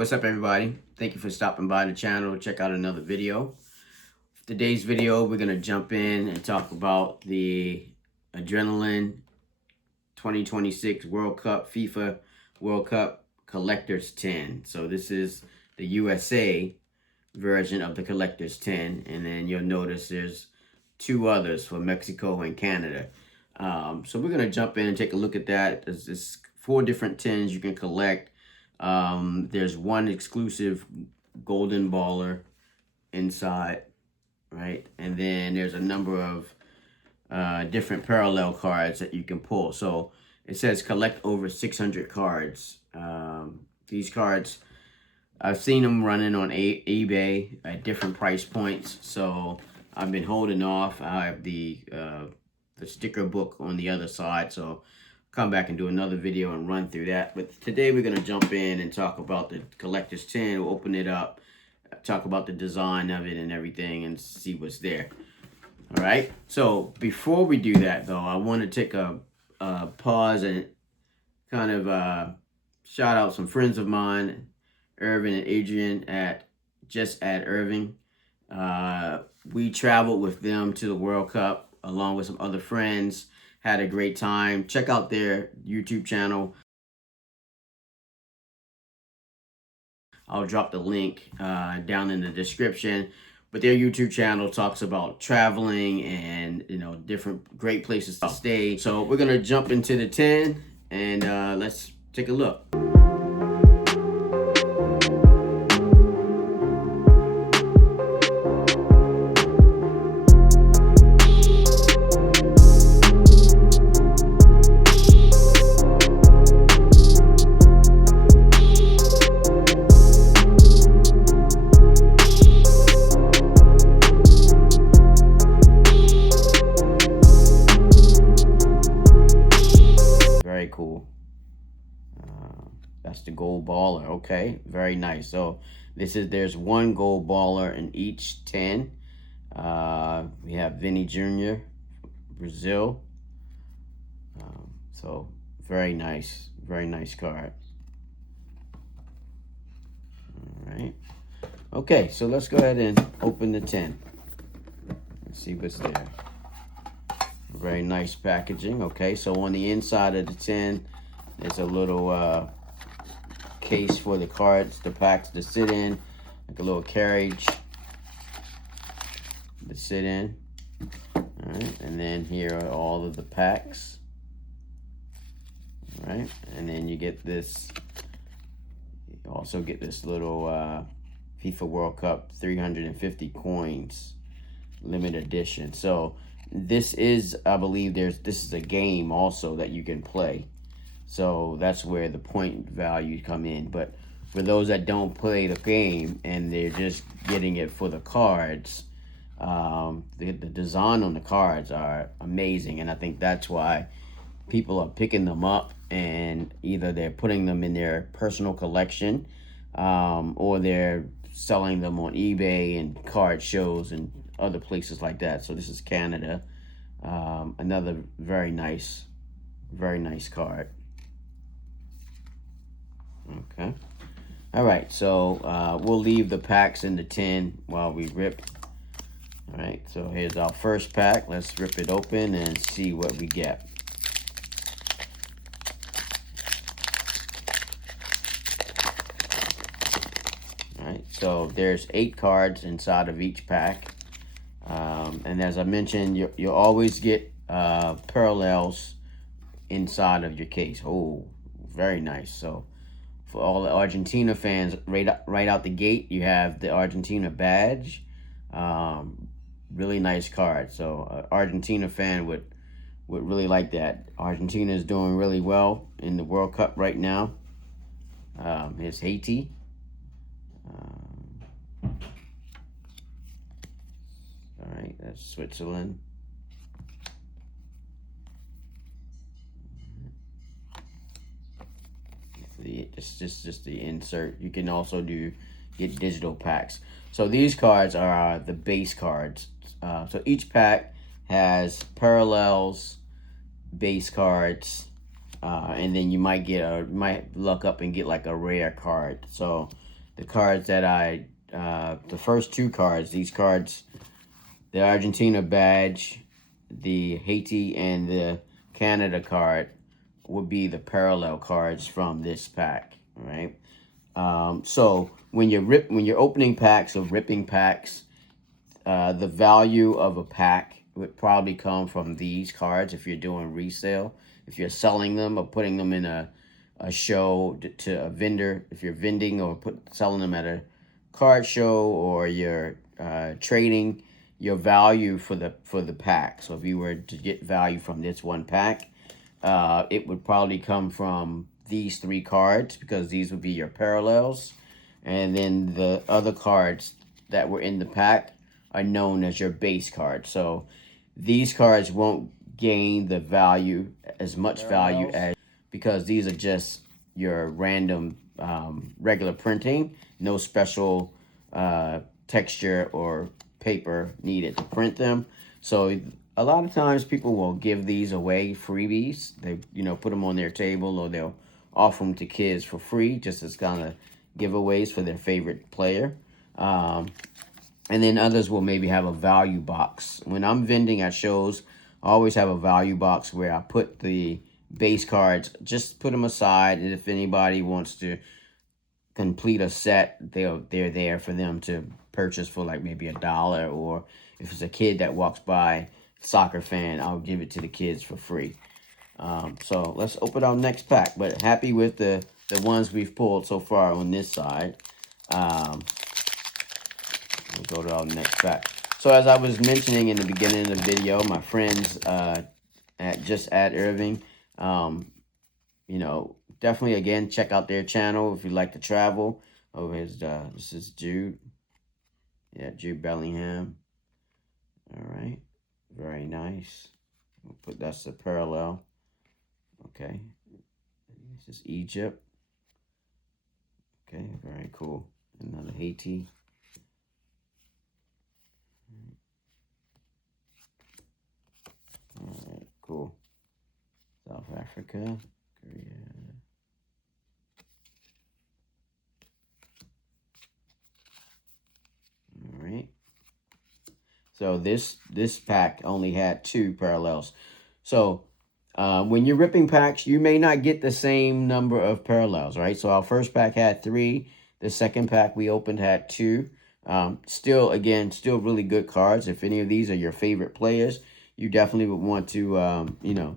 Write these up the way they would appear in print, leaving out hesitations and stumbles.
What's up everybody? Thank you for stopping by the channel to check out another video. Today's video, we're going to jump in and talk about the Adrenaline 2026 World Cup, FIFA World Cup Collector's Tin. So this is the USA version of the Collector's Tin, and then you'll notice there's two others for Mexico and Canada. So we're going to jump in and take a look at that. There's 4 different tins you can collect. There's one exclusive golden baller inside, right? And then there's a number of different parallel cards that you can pull. So it says collect over 600 cards. These cards, I've seen them running on eBay at different price points. So I've been holding off. I have the sticker book on the other side. So come back and do another video and run through that. But today we're going to jump in and talk about the collector's tin. We'll open it up, talk about the design of it and everything, and see what's there. All right. So before we do that, though, I want to take a pause and kind of shout out some friends of mine, Irvin and Adrian at Add Irving. We traveled with them to the World Cup along with some other friends. Had a great time. Check out their YouTube channel. I'll drop the link down in the description. But their YouTube channel talks about traveling and, you know, different great places to stay. So we're gonna jump into the tin and let's take a look. Very cool. That's the gold baller. Okay, very nice. So there's one gold baller in each tin. We have Vinny Jr., Brazil. So very nice card. All right. Okay, so let's go ahead and open the tin and see what's there. Very nice packaging. Okay, so on the inside of the tin, there's a little case for the cards, the packs to sit in, like a little carriage to sit in. All right, and then here are all of the packs. All right, and then you get this. You also get this little FIFA World Cup 350 coins limited edition. So this is, I believe, this is a game also that you can play. So that's where the point values come in. But for those that don't play the game and they're just getting it for the cards, the design on the cards are amazing. And I think that's why people are picking them up, and either they're putting them in their personal collection or they're selling them on eBay and card shows and other places like that. So this is Canada. Another very nice card. Okay. All right, so we'll leave the packs in the tin while we rip. All right, so here's our first pack. Let's rip it open and see what we get. All right, so there's 8 cards inside of each pack. And as I mentioned, you'll always get parallels inside of your case. Oh, very nice. So for all the Argentina fans, right out the gate, you have the Argentina badge. Really nice card. So Argentina fan would really like that. Argentina is doing really well in the World Cup right now. Here's Haiti. All right, that's Switzerland. It's just the insert. You can also get digital packs. So these cards are the base cards. So each pack has parallels, base cards, and then you might luck up and get like a rare card. So the cards that the first two cards, these cards, the Argentina badge, the Haiti, and the Canada card would be the parallel cards from this pack, right? So when you're opening packs or ripping packs, the value of a pack would probably come from these cards if you're doing resale. If you're selling them or putting them in a show to a vendor, if you're vending or selling them at a card show, or you're trading your value for the pack. So if you were to get value from this one pack, it would probably come from these three cards, because these would be your parallels. And then the other cards that were in the pack are known as your base cards. So these cards won't gain the value, as much value as, because these are just your random regular printing, no special texture or paper needed to print them. So a lot of times people will give these away freebies. They put them on their table, or they'll offer them to kids for free, just as kind of giveaways for their favorite player. And then others will maybe have a value box. When I'm vending at shows, I always have a value box where I put the base cards, just put them aside, and if anybody wants to complete a set, they're there for them to purchase for like maybe $1, or if it's a kid that walks by, soccer fan, I'll give it to the kids for free. So let's open our next pack. But happy with the ones we've pulled so far on this side. We'll go to our next pack. So as I was mentioning in the beginning of the video, my friends at Add Irving, definitely, again, check out their channel if you like to travel. Oh, this is Jude. Yeah, Jude Bellingham. All right, very nice. That's the parallel. Okay, this is Egypt. Okay, very cool. Another Haiti. All right, cool. South Africa, Korea. All right. So this pack only had 2 parallels. So when you're ripping packs, you may not get the same number of parallels, right? So our first pack had 3. The second pack we opened had 2. Still really good cards. If any of these are your favorite players, you definitely would want to,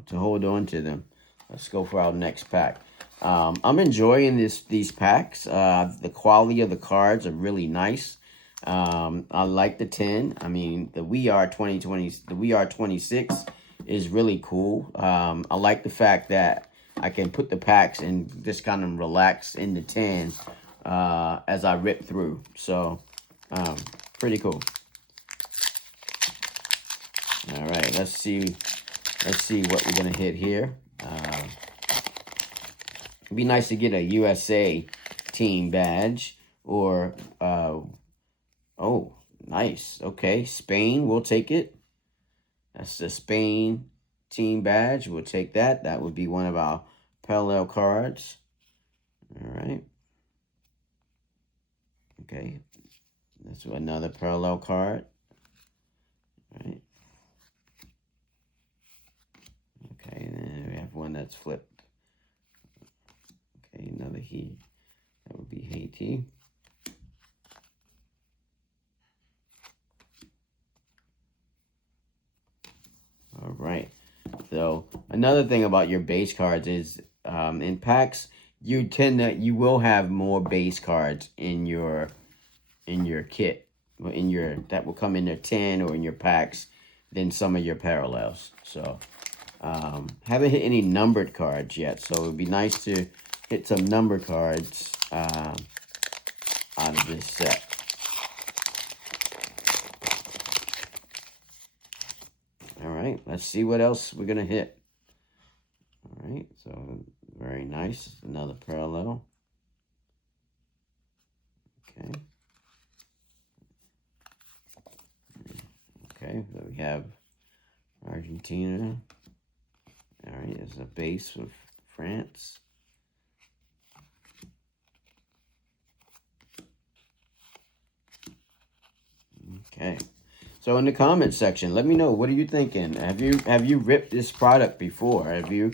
to hold on to them. Let's go for our next pack. I'm enjoying these packs. The quality of the cards are really nice. I like the 10. I mean, the We Are 2020, the We Are 26 is really cool. I like the fact that I can put the packs and just kind of relax in the 10 as I rip through. So, pretty cool. All right, let's see what we're gonna hit here. It'd be nice to get a USA team badge, or oh, nice. Okay, Spain, we'll take it. That's the Spain team badge. We'll take that. That would be one of our parallel cards. All right. Okay. That's another parallel card. All right. Okay, and then we have one that's flipped. Okay, another he. That would be Haiti. All right. So another thing about your base cards is in packs, you will have more base cards in your kit, that will come in their 10 or in your packs than some of your parallels. So haven't hit any numbered cards yet, so it would be nice to hit some number cards out of this set. All right, let's see what else we're gonna hit. All right, so very nice. Another parallel. Okay. Okay, so we have Argentina. All right, there's a base of France. Okay. So in the comment section, let me know, what are you thinking? Have you ripped this product before? Have you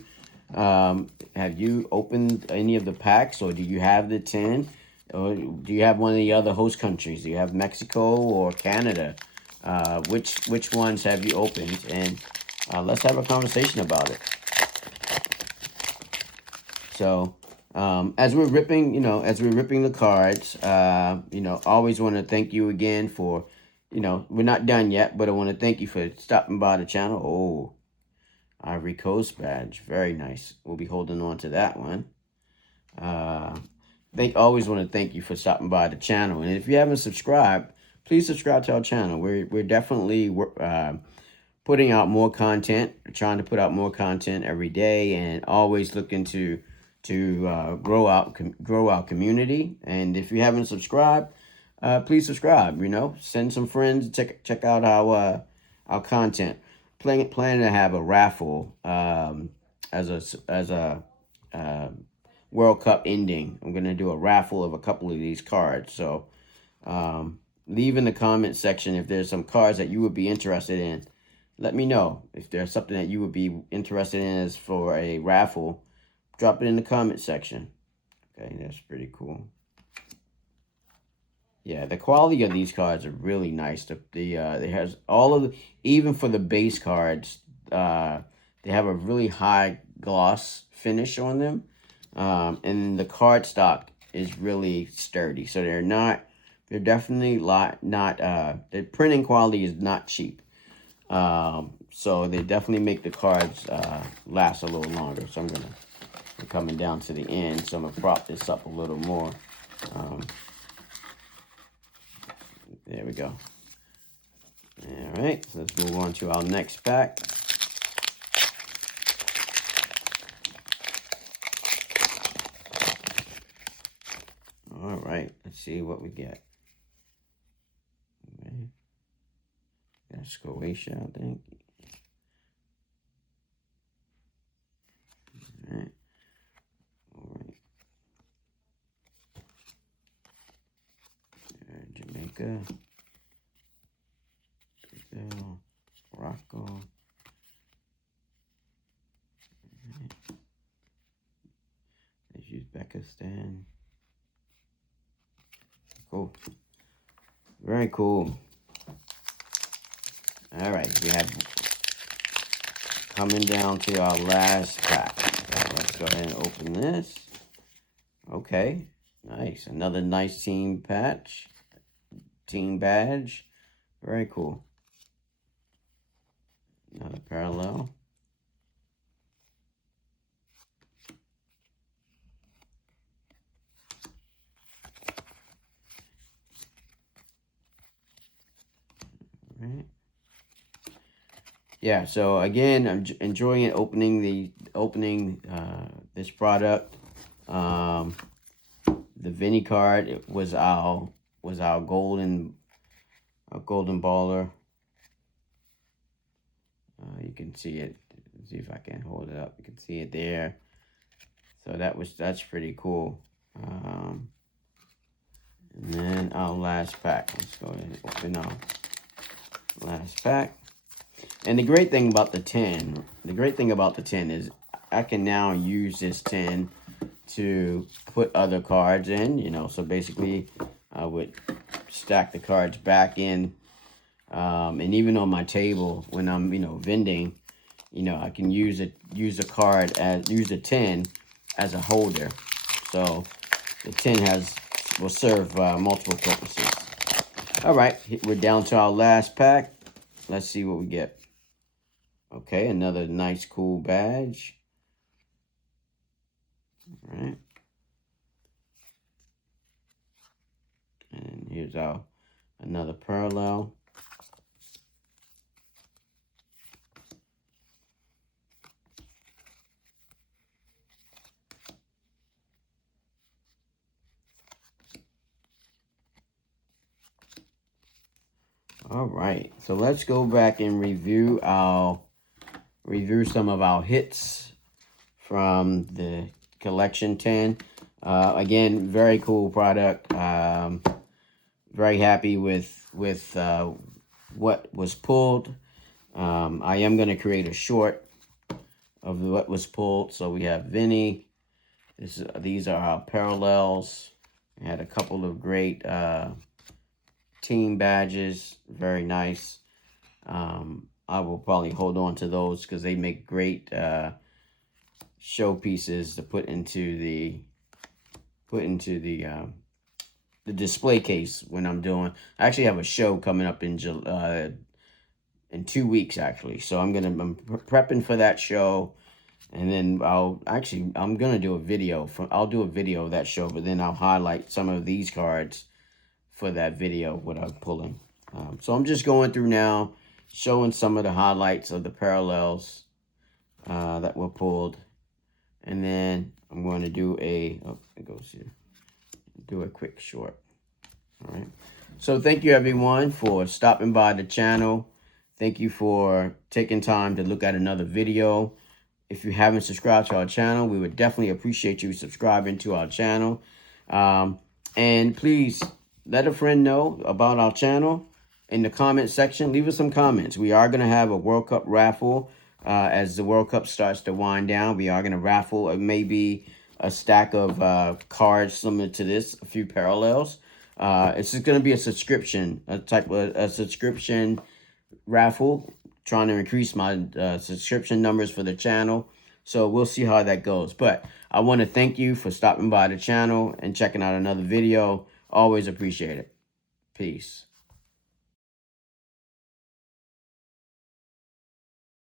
opened any of the packs, or do you have the tin? Or do you have one of the other host countries? Do you have Mexico or Canada? Which ones have you opened? And let's have a conversation about it. So as we're ripping, the cards, always want to thank you again for, we're not done yet, but I want to thank you for stopping by the channel. Oh, Ivory Coast badge, very nice. We'll be holding on to that one. Always want to thank you for stopping by the channel, and if you haven't subscribed, please subscribe to our channel. We're definitely putting out more content, trying to put out more content every day, and always looking to grow our community. And if you haven't subscribed, please subscribe. Send some friends, check out our content. Planning to have a raffle as a World Cup ending. I'm gonna do a raffle of a couple of these cards. So leave in the comment section if there's some cards that you would be interested in. Let me know if there's something that you would be interested in as for a raffle. Drop it in the comment section. Okay, that's pretty cool. Yeah, the quality of these cards are really nice. It has all of the, even for the base cards, they have a really high gloss finish on them. And the card stock is really sturdy. So they're definitely the printing quality is not cheap. So they definitely make the cards last a little longer. So we're coming down to the end, so I'm gonna prop this up a little more. There we go. All right, so let's move on to our next pack. All right, let's see what we get. Okay. That's Croatia, I think. All right. Jamaica, Brazil, Morocco. There's Uzbekistan. Cool. Very cool. All right, we have coming down to our last pack. So let's go ahead and open this. Okay, nice. Another nice team patch. Team badge. Very cool. Another parallel. All right. Yeah, so again, I'm enjoying it opening this product. The Vinny card, it was our golden baller. You can see it. Let's see if I can hold it up. You can see it there. So that's pretty cool. And then our last pack. Let's go ahead and open our last pack. And the great thing about the tin is I can now use this tin to put other cards in, so basically I would stack the cards back in, and even on my table when I'm, vending, I can use the tin as a holder. So the tin will serve multiple purposes. All right, we're down to our last pack. Let's see what we get. Okay, another nice, cool badge. All right. And here's another parallel. All right, so let's go back and review some of our hits from the collection 10. Again, very cool product. Very happy with what was pulled. I am going to create a short of what was pulled. So we have Vinny. These are our parallels. We had a couple of great team badges. Very nice. I will probably hold on to those because they make great showpieces to put into the the display case when I'm doing. I actually have a show coming up in 2 weeks actually, so I'm prepping for that show, and then I'm gonna do a video I'll do a video of that show, but then I'll highlight some of these cards for that video what I'm pulling. So I'm just going through now, showing some of the highlights of the parallels that were pulled, and then I'm going to do it goes here. Do a quick short. All right. So thank you everyone for stopping by the channel. Thank you for taking time to look at another video. If you haven't subscribed to our channel, we would definitely appreciate you subscribing to our channel. And please let a friend know about our channel in the comment section. Leave us some comments. We are going to have a World Cup raffle as the World Cup starts to wind down. We are going to raffle maybe a stack of cards similar to this, a few parallels. It's just going to be a subscription, a subscription raffle, trying to increase my subscription numbers for the channel. So we'll see how that goes. But I want to thank you for stopping by the channel and checking out another video. Always appreciate it. Peace.